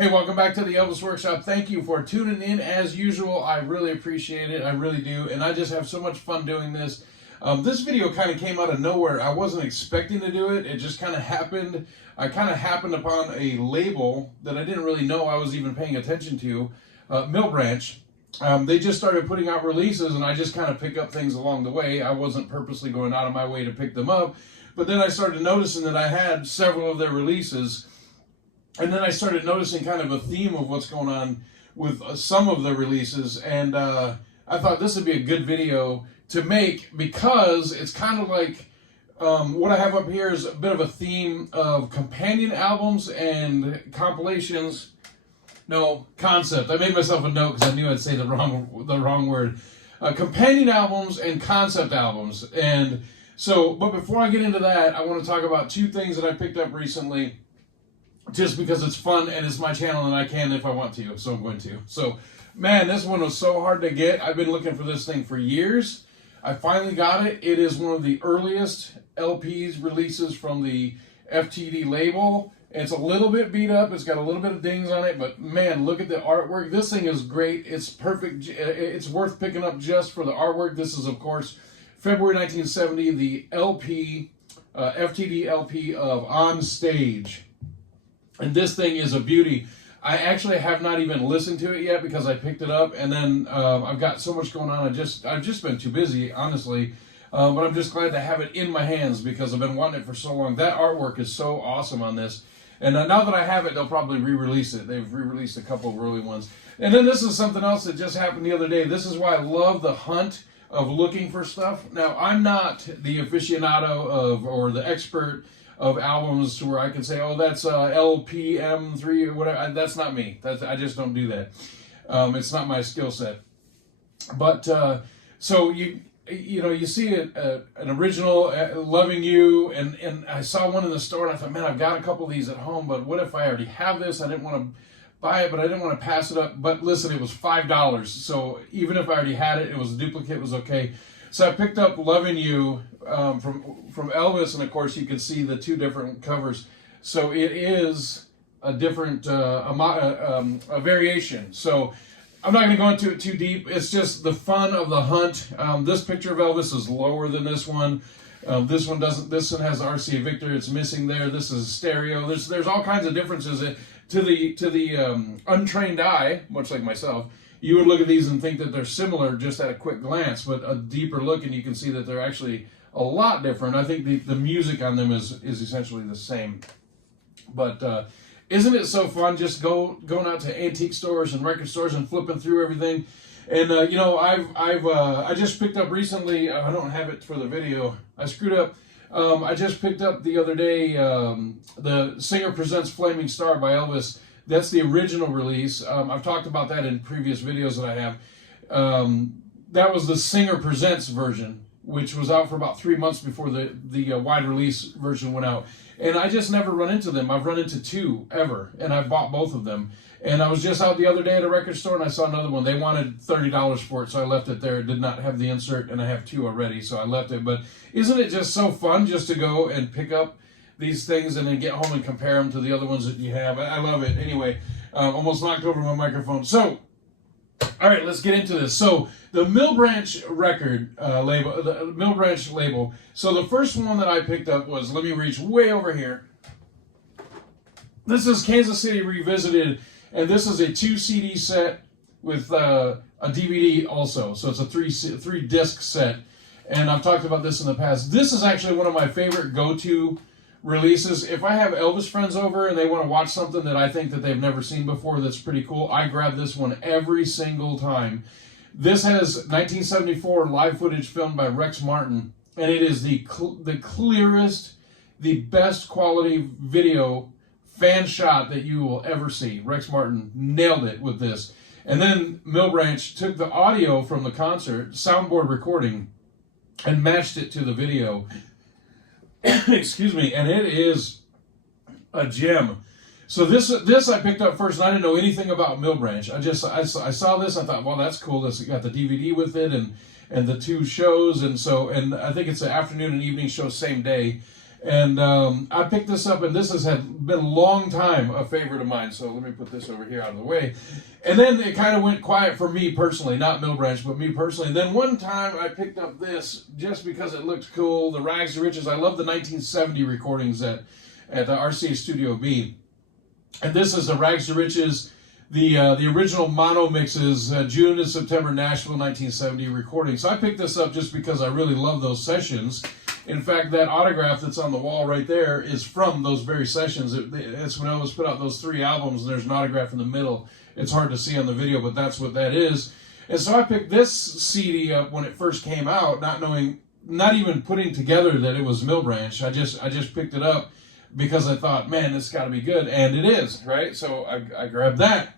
Hey, welcome back to the Elvis Workshop. Thank you for tuning in as usual. I really appreciate it. I really do. And I just have so much fun doing this. This video kind of came out of nowhere. I wasn't expecting to do it. It just kind of happened. I kind of happened upon a label that I didn't really know I was even paying attention to, Millbranch. They just started putting out releases, and I just kind of pick up things along the way. I wasn't purposely going out of my way to pick them up. But then I started noticing that I had several of their releases. And then I started noticing kind of a theme of what's going on with some of the releases, and I thought this would be a good video to make because it's kind of like what I have up here is a bit of a theme of companion albums and compilations. No, concept. I made myself a note because I knew I'd say the wrong word. Companion albums and concept albums. And so, but before I get into that, I want to talk about two things that I picked up recently. Just because it's fun and it's my channel and I can if I want to, so I'm going to. So, man, this one was so hard to get. I've been looking for this thing for years. I finally got it. It is one of the earliest LPs releases from the FTD label. It's a little bit beat up. It's got a little bit of dings on it, but man, look at the artwork. This thing is great. It's perfect. It's worth picking up just for the artwork. This is, of course, February 1970, the LP, FTD LP of On Stage. And this thing is a beauty. I actually have not even listened to it yet because I picked it up, and then I've got so much going on. I've just been too busy, honestly. But I'm just glad to have it in my hands because I've been wanting it for so long. That artwork is so awesome on this. And now that I have it, they'll probably re-release it. They've re-released a couple of early ones. And then this is something else that just happened the other day. This is why I love the hunt of looking for stuff. Now, I'm not the aficionado of or the expert of albums to where I can say, oh, that's LPM3 or whatever. That's not me. I just don't do that. It's not my skill set. But so you see an original Loving You, and I saw one in the store, and I thought, man, I've got a couple of these at home, but what if I already have this? I didn't want to buy it, but I didn't want to pass it up. But listen, it was $5, so even if I already had it, it was a duplicate, it was okay. So I picked up Loving You from Elvis, and of course you can see the two different covers. So it is a different, a variation. So I'm not going to go into it too deep. It's just the fun of the hunt. This picture of Elvis is lower than this one. This one doesn't. This one has RCA Victor. It's missing there. This is stereo. There's all kinds of differences to the untrained eye, much like myself. You would look at these and think that they're similar just at a quick glance, but a deeper look and you can see that they're actually a lot different. I think the music on them is essentially the same. But isn't it so fun just going out to antique stores and record stores and flipping through everything? And I just picked up recently. I don't have it for the video. I screwed up. I just picked up the other day the Singer Presents Flaming Star by Elvis. That's the original release. I've talked about that in previous videos that I have. That was the Singer Presents version, which was out for about 3 months before the wide release version went out. And I just never run into them. I've run into two ever, and I bought both of them. And I was just out the other day at a record store, and I saw another one. They wanted $30 for it, so I left it there. It did not have the insert, and I have two already, so I left it. But isn't it just so fun just to go and pick up these things and then get home and compare them to the other ones that you have? I love it. Anyway, almost knocked over my microphone. So, all right, let's get into this. So, the Millbranch record label, the Millbranch label. So, the first one that I picked up was, let me reach way over here. This is Kansas City Revisited, and this is a 2 CD set with a DVD also. So, it's a three disc set. And I've talked about this in the past. This is actually one of my favorite go-to releases. If I have Elvis friends over and they want to watch something that I think that they've never seen before that's pretty cool, I grab this one every single time. This has 1974 live footage filmed by Rex Martin, and it is the clearest, the best quality video fan shot that you will ever see. Rex Martin nailed it with this. And then Millbranch took the audio from the concert, soundboard recording, and matched it to the video. Excuse me, and it is a gem. So this I picked up first, and I didn't know anything about Millbranch. I saw this, I thought, well, that's cool. This got the DVD with it, and the two shows, and I think it's an afternoon and evening show same day. And I picked this up, and this has been a long time a favorite of mine. So let me put this over here out of the way. And then it kind of went quiet for me personally, not Millbranch, but me personally. And then one time I picked up this just because it looked cool, the Rags to Riches. I love the 1970 recordings at the RCA Studio B. And this is the Rags to Riches, the original mono mixes, June and September Nashville 1970 recording. So I picked this up just because I really love those sessions. In fact, that autograph that's on the wall right there is from those very sessions. It's when Elvis put out those 3 albums, and there's an autograph in the middle. It's hard to see on the video, but that's what that is. And so I picked this CD up when it first came out, not knowing, not even putting together that it was Millbranch. I just picked it up because I thought, man, this got to be good, and it is, right? So I grabbed that.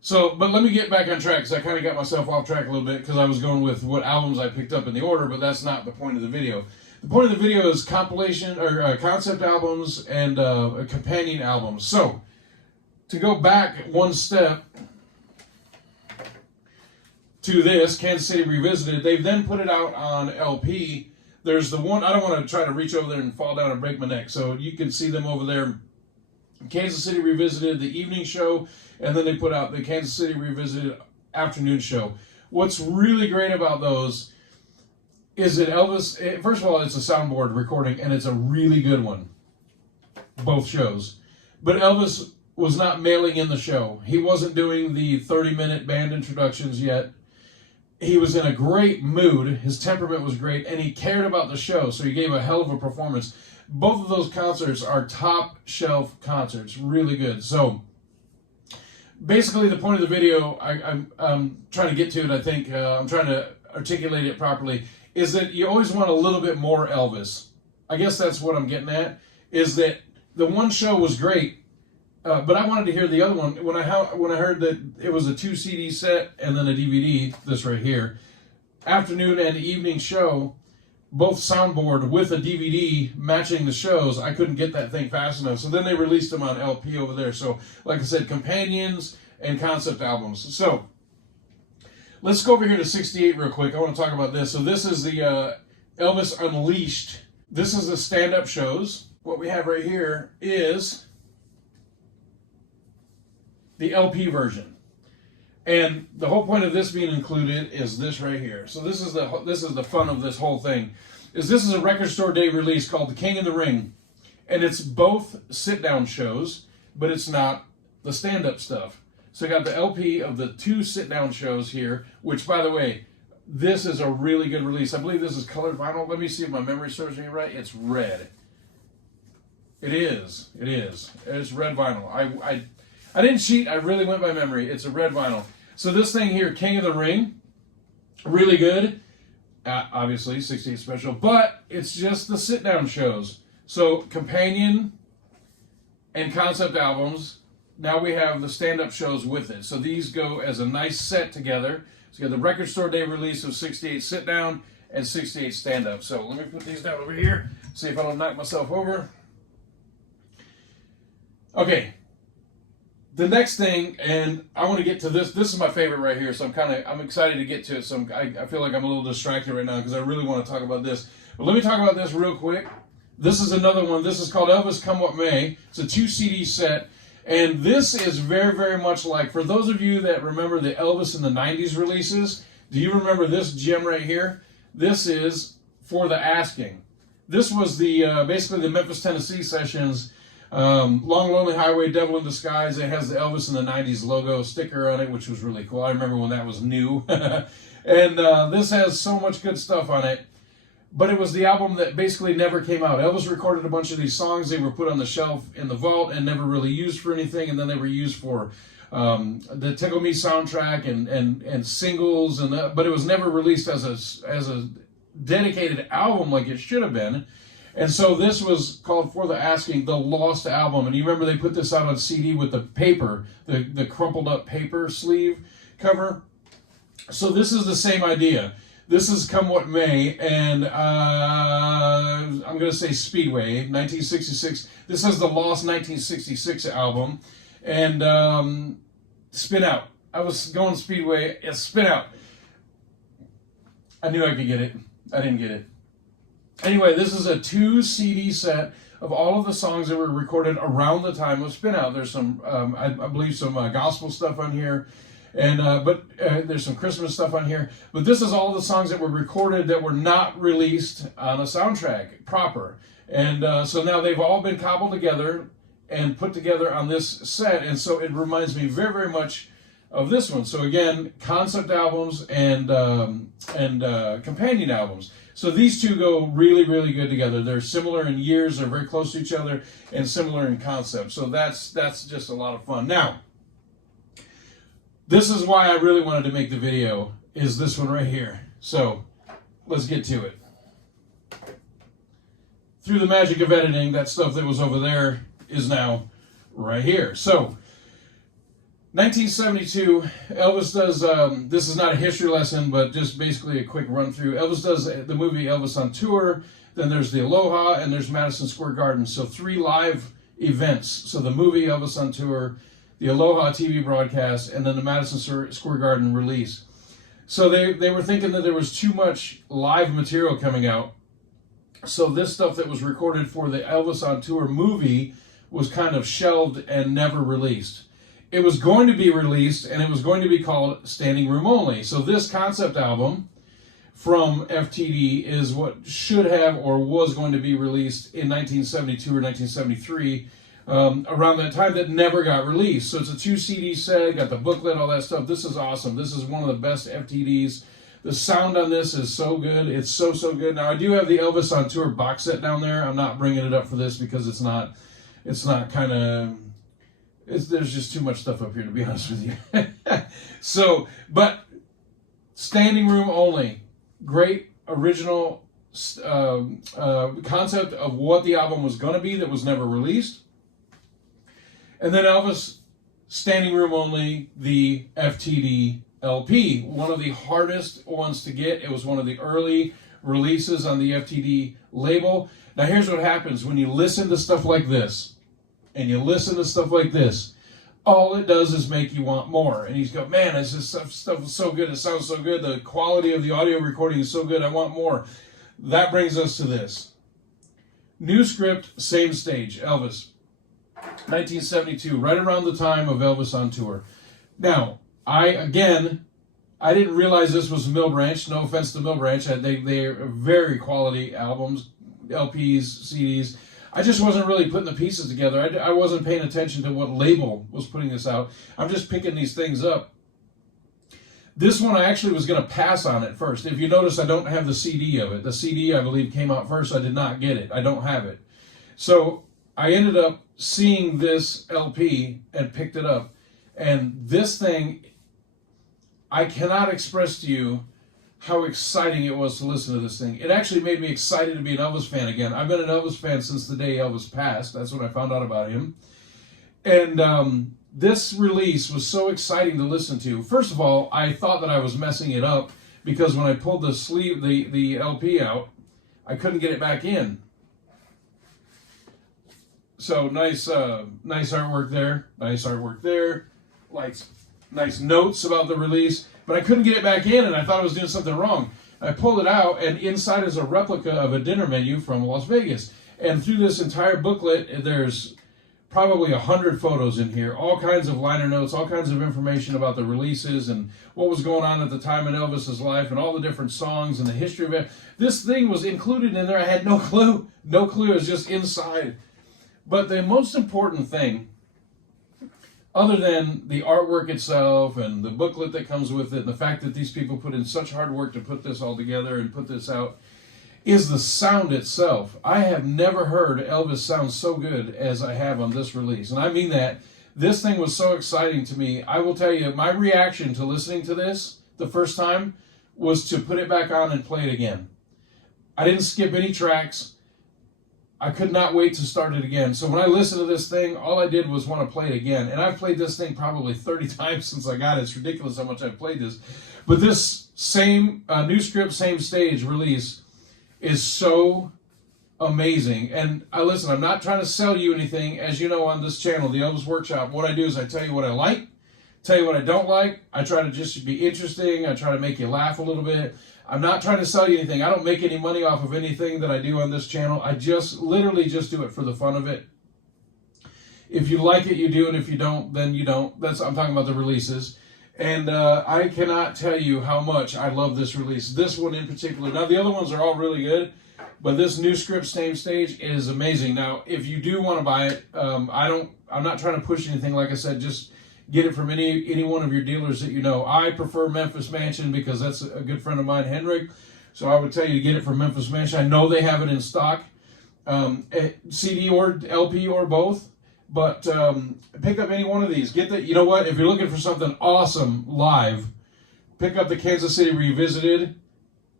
So, but let me get back on track, because I kind of got myself off track a little bit, because I was going with what albums I picked up in the order, but that's not the point of the video. The point of the video is compilation, or concept albums, and companion albums. So, to go back one step to this, Kansas City Revisited, they've then put it out on LP. There's the one, I don't want to try to reach over there and fall down and break my neck, so you can see them over there. Kansas City Revisited, the evening show, and then they put out the Kansas City Revisited afternoon show. What's really great about those is that Elvis, first of all, it's a soundboard recording, and it's a really good one, both shows. But Elvis was not mailing in the show. He wasn't doing the 30-minute band introductions yet. He was in a great mood. His temperament was great, and he cared about the show, so he gave a hell of a performance. Both of those concerts are top shelf concerts, really good. So basically the point of the video, I'm trying to get to it, I think, I'm trying to articulate it properly, is that you always want a little bit more Elvis. I guess that's what I'm getting at, is that the one show was great, but I wanted to hear the other one. When I heard that it was a 2 CD set and then a DVD, this right here, afternoon and evening show, both soundboard with a DVD matching the shows, I couldn't get that thing fast enough. So then they released them on LP over there. So, like I said, companions and concept albums. So, let's go over here to 68 real quick. I want to talk about this. So this is the Elvis Unleashed. This is the stand-up shows. What we have right here is the LP version. And the whole point of this being included is this right here. So this is the fun of this whole thing. This is a record store day release called The King in the Ring. And it's both sit-down shows, but it's not the stand-up stuff. So I got the LP of the 2 sit-down shows here, which, by the way, this is a really good release. I believe this is colored vinyl. Let me see if my memory serves me right. It's red. It is. It is. It's red vinyl. I didn't cheat. I really went by memory. It's a red vinyl. So this thing here, King of the Ring, really good. Obviously, 68 special, but it's just the sit-down shows. So companion and concept albums. Now we have the stand-up shows with it. So these go as a nice set together. So you got the record store day release of 68 sit-down and 68 stand-up. So let me put these down over here. See if I don't knock myself over. Okay. The next thing, and I want to get to this. This is my favorite right here, so I'm excited to get to it. So I feel like I'm a little distracted right now because I really want to talk about this. But let me talk about this real quick. This is another one. This is called Elvis Come What May. It's a 2 CD set, and this is very, very much like, for those of you that remember the Elvis in the 90s releases, do you remember this gem right here? This is For the Asking. This was the basically the Memphis, Tennessee sessions. Long Lonely Highway, Devil in Disguise. It has the Elvis in the 90s logo sticker on it, which was really cool. I remember when that was new. And this has so much good stuff on it. But it was the album that basically never came out. Elvis recorded a bunch of these songs. They were put on the shelf in the vault and never really used for anything. And then they were used for the Tickle Me soundtrack and singles. But it was never released as a dedicated album like it should have been. And so this was called For the Asking, the Lost Album. And you remember they put this out on CD with the paper, the crumpled up paper sleeve cover. So this is the same idea. This is Come What May, and I'm going to say Speedway, 1966. This is the Lost 1966 album. And Spin Out. I was going Speedway. Spin Out. I knew I could get it. I didn't get it. Anyway, this is a 2 CD set of all of the songs that were recorded around the time of Spin Out. There's some, I believe, some gospel stuff on here, and there's some Christmas stuff on here. But this is all the songs that were recorded that were not released on a soundtrack proper. And so now they've all been cobbled together and put together on this set, and so it reminds me very, very much of this one. So again, concept albums and companion albums. So these two go really, really good together. They're similar in years, they're very close to each other, and similar in concept. So that's just a lot of fun. Now, this is why I really wanted to make the video, is this one right here. So let's get to it. Through the magic of editing, that stuff that was over there is now right here. So 1972, Elvis does, this is not a history lesson, but just basically a quick run through. Elvis does the movie Elvis on Tour, then there's the Aloha, and there's Madison Square Garden. So 3 live events. So the movie Elvis on Tour, the Aloha TV broadcast, and then the Madison Square Garden release. So they were thinking that there was too much live material coming out. So this stuff that was recorded for the Elvis on Tour movie was kind of shelved and never released. It was going to be released, and it was going to be called Standing Room Only. So this concept album from FTD is what should have or was going to be released in 1972 or 1973, around that time, that never got released. So it's a 2 CD set, got the booklet, all that stuff. This is awesome. This is one of the best FTDs. The sound on this is so good. It's so, so good. Now, I do have the Elvis on Tour box set down there. I'm not bringing it up for this because it's not kind of... there's just too much stuff up here, to be honest with you. So, but Standing Room Only, great original concept of what the album was going to be that was never released. And then Elvis, Standing Room Only, the FTD LP, one of the hardest ones to get. It was one of the early releases on the FTD label. Now here's what happens when you listen to stuff like this. And you listen to stuff like this, all it does is make you want more. And he's go, man, this stuff is so good. It sounds so good. The quality of the audio recording is so good. I want more. That brings us to this. New script, same stage, Elvis. 1972, right around the time of Elvis on Tour. Now, I didn't realize this was Millbranch. No offense to Millbranch. They are very quality albums, LPs, CDs. I just wasn't really putting the pieces together. I wasn't paying attention to what label was putting this out. I'm just picking these things up. This one I actually was going to pass on at first. If you notice, I don't have the CD of it. The CD, I believe, came out first. I did not get it. I don't have it. So I ended up seeing this LP and picked it up. And this thing, I cannot express to you how exciting it was to listen to this thing. It actually made me excited to be an Elvis fan again. I've been an Elvis fan since the day Elvis passed. That's when I found out about him. And this release was so exciting to listen to. First of all, I thought that I was messing it up because when I pulled the LP out, I couldn't get it back in. So nice artwork there. Nice artwork there. Nice notes about the release. But I couldn't get it back in, and I thought I was doing something wrong. I pulled it out, and inside is a replica of a dinner menu from Las Vegas. And through this entire booklet, there's probably 100 photos in here, all kinds of liner notes, all kinds of information about the releases and what was going on at the time in Elvis's life and all the different songs and the history of it. This thing was included in there. I had no clue. No clue. It was just inside. But the most important thing, other than the artwork itself and the booklet that comes with it, and the fact that these people put in such hard work to put this all together and put this out, is the sound itself. I have never heard Elvis sound so good as I have on this release. And I mean that. This thing was so exciting to me. I will tell you, my reaction to listening to this the first time was to put it back on and play it again. I didn't skip any tracks. I could not wait to start it again. So when I listened to this thing, all I did was want to play it again. And I've played this thing probably 30 times since I got it. It's ridiculous how much I've played this. But this same new script, same stage release is so amazing. And listen, I'm not trying to sell you anything. As you know, on this channel, the Elvis Workshop, what I do is I tell you what I like, Tell you what I don't like. I try to just be interesting. I try to make you laugh a little bit. I'm not trying to sell you anything. I don't make any money off of anything that I do on this channel. I just literally just do it for the fun of it. If you like it, you do, and if you don't, then you don't. I'm talking about the releases. And I cannot tell you how much I love this release. This one in particular. Now, the other ones are all really good, but this new script same stage is amazing. Now, if you do want to buy it, I'm not trying to push anything. Like I said, just get it from any one of your dealers that you know. I prefer Memphis Mansion because that's a good friend of mine, Henrik. So I would tell you to get it from Memphis Mansion. I know they have it in stock, CD or LP or both. But pick up any one of these. Get that. You know what? If you're looking for something awesome live, pick up the Kansas City Revisited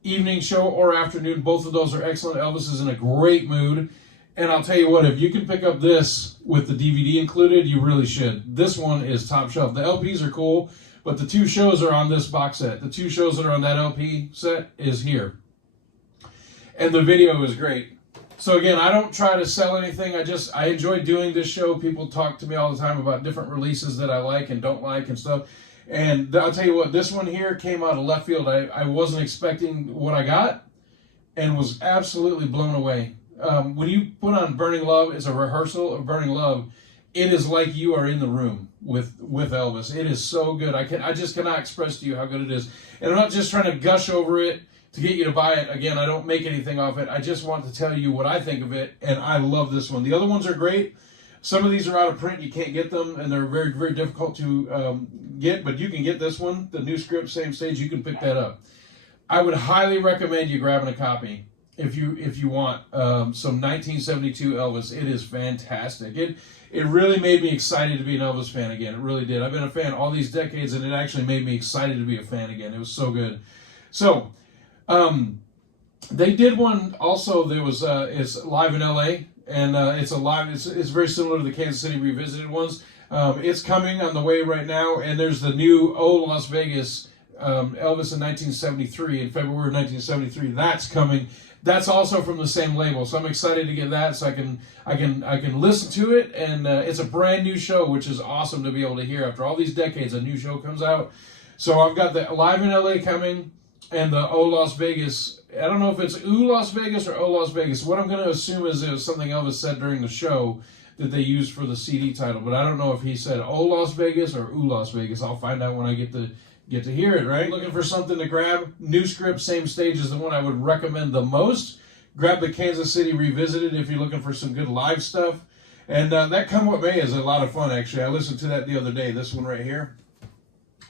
evening show or afternoon. Both of those are excellent. Elvis is in a great mood. And I'll tell you what, if you can pick up this with the DVD included, you really should. This one is top shelf. The LPs are cool, but the 2 shows are on this box set. The 2 shows that are on that LP set is here. And the video is great. So again, I don't try to sell anything. I enjoy doing this show. People talk to me all the time about different releases that I like and don't like and stuff. And I'll tell you what, this one here came out of left field. I wasn't expecting what I got and was absolutely blown away. When you put on Burning Love, it's a rehearsal of Burning Love. It is like you are in the room with Elvis. It is so good. I just cannot express to you how good it is. And I'm not just trying to gush over it to get you to buy it. Again, I don't make anything off it. I just want to tell you what I think of it, and I love this one. The other ones are great. Some of these are out of print. You can't get them, and they're very, very difficult to get, but you can get this one, the new script, same stage. You can pick that up. I would highly recommend you grabbing a copy if you want some 1972 Elvis. It is fantastic. It really made me excited to be an Elvis fan again. It really did. I've been a fan all these decades, and it actually made me excited to be a fan again. It was so good. So, they did one also. There was it's live in LA, and it's very similar to the Kansas City Revisited ones. It's coming on the way right now, and there's the new Las Vegas Elvis in 1973, in February of 1973. That's coming. That's also from the same label, so I'm excited to get that so I can listen to it, and it's a brand new show, which is awesome to be able to hear after all these decades. A new show comes out, so I've got the live in LA coming. And the Las Vegas, I don't know if it's Las Vegas or Las Vegas. What I'm going to assume is it was something Elvis said during the show that they used for the CD title. But I don't know if he said Las Vegas or Las Vegas. I'll find out when I get to hear it, right? Looking for something to grab. New script, same stage is the one I would recommend the most. Grab the Kansas City Revisited if you're looking for some good live stuff. And that Come What May is a lot of fun, actually. I listened to that the other day, this one right here.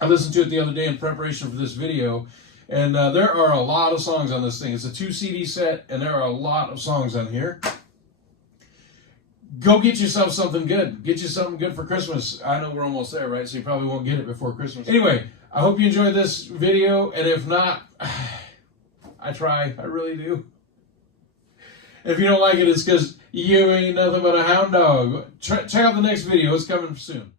I listened to it the other day in preparation for this video. And there are a lot of songs on this thing. It's a 2 CD set, and there are a lot of songs on here. Go get yourself something good. Get you something good for Christmas. I know we're almost there, right? So you probably won't get it before Christmas. Anyway, I hope you enjoyed this video, and if not, I try. I really do. If you don't like it, it's because you ain't nothing but a hound dog. Check out the next video. It's coming soon.